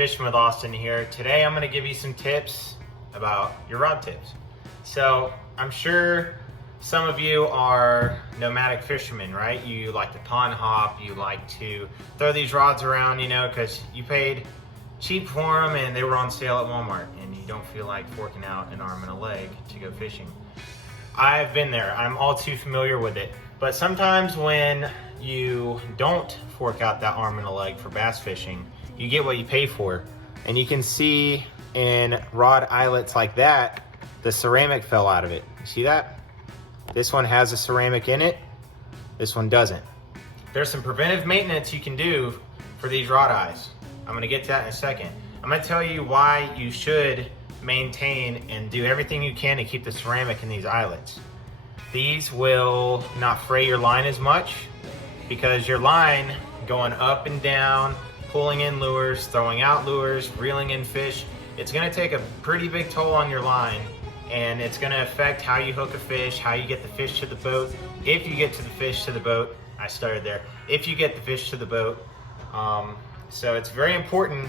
Fishing with Austin here. Today I'm going to give you some tips about your rod tips. So I'm sure some of you are nomadic fishermen, right? You like to pond hop, you like to throw these rods around, you know, because you paid cheap for them and they were on sale at Walmart and you don't feel like forking out an arm and a leg to go fishing. I've been there, I'm all too familiar with it. But sometimes when you don't fork out that arm and a leg for bass fishing, you get what you pay for. And you can see in rod eyelets like that, the ceramic fell out of it. You see that? This one has a ceramic in it, this one doesn't. There's some preventive maintenance you can do for these rod eyes. I'm gonna get to that in a second. I'm gonna tell you why you should maintain and do everything you can to keep the ceramic in these eyelets. These will not fray your line as much because your line going up and down, pulling in lures, throwing out lures, reeling in fish, it's gonna take a pretty big toll on your line, and it's gonna affect how you hook a fish, how you get the fish to the boat, if you get to the fish to the boat. I started there. If you get the fish to the boat. So it's very important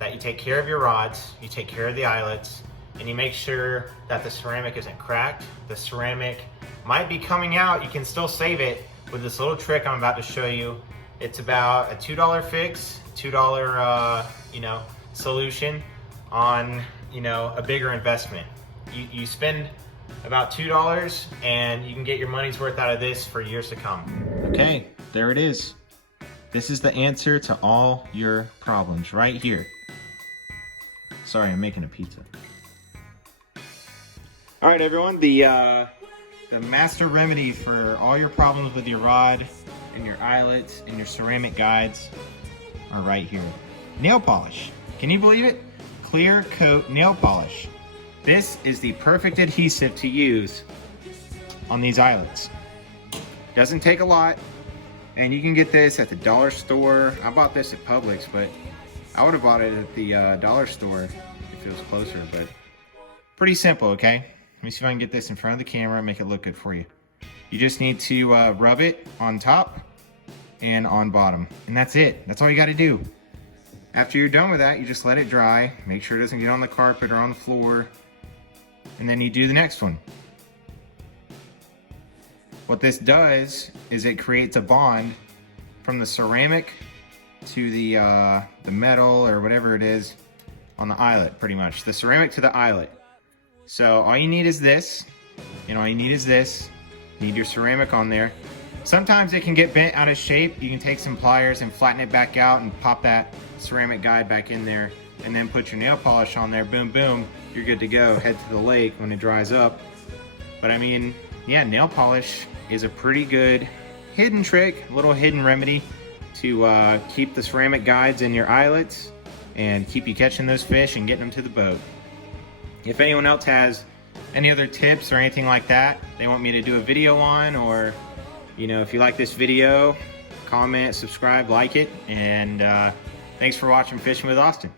that you take care of your rods, you take care of the eyelets, and you make sure that the ceramic isn't cracked. The ceramic might be coming out, you can still save it with this little trick I'm about to show you. It's about a $2 fix, $2 solution on a bigger investment. You spend about $2 and you can get your money's worth out of this for years to come. Okay, there it is. This is the answer to all your problems right here. Sorry, I'm making a pizza. All right, everyone, the master remedy for all your problems with your rod and your eyelets and your ceramic guides are right here. Nail polish. Can you believe it? Clear coat nail polish. This is the perfect adhesive to use on these eyelets. Doesn't take a lot, and you can get this at the dollar store. I bought this at Publix, but I would have bought it at the dollar store if it was closer, but pretty simple, okay? Let me see if I can get this in front of the camera and make it look good for you. You just need to rub it on top and on bottom, and that's it. That's all you got to do. After you're done with that, you just let it dry. Make sure it doesn't get on the carpet or on the floor, and then you do the next one. What this does is it creates a bond from the ceramic to the metal or whatever it is on the eyelet, pretty much. The ceramic to the eyelet. So all you need is this, and all you need is this. You need your ceramic on there. Sometimes it can get bent out of shape. You can take some pliers and flatten it back out and pop that ceramic guide back in there, and then put your nail polish on there. Boom, boom, you're good to go. Head to the lake when it dries up. But I mean, yeah, nail polish is a pretty good hidden trick, little hidden remedy to keep the ceramic guides in your eyelets and keep you catching those fish and getting them to the boat. If anyone else has any other tips or anything like that they want me to do a video on, or if you like this video, comment, subscribe, like it, and thanks for watching Fishing with Austin.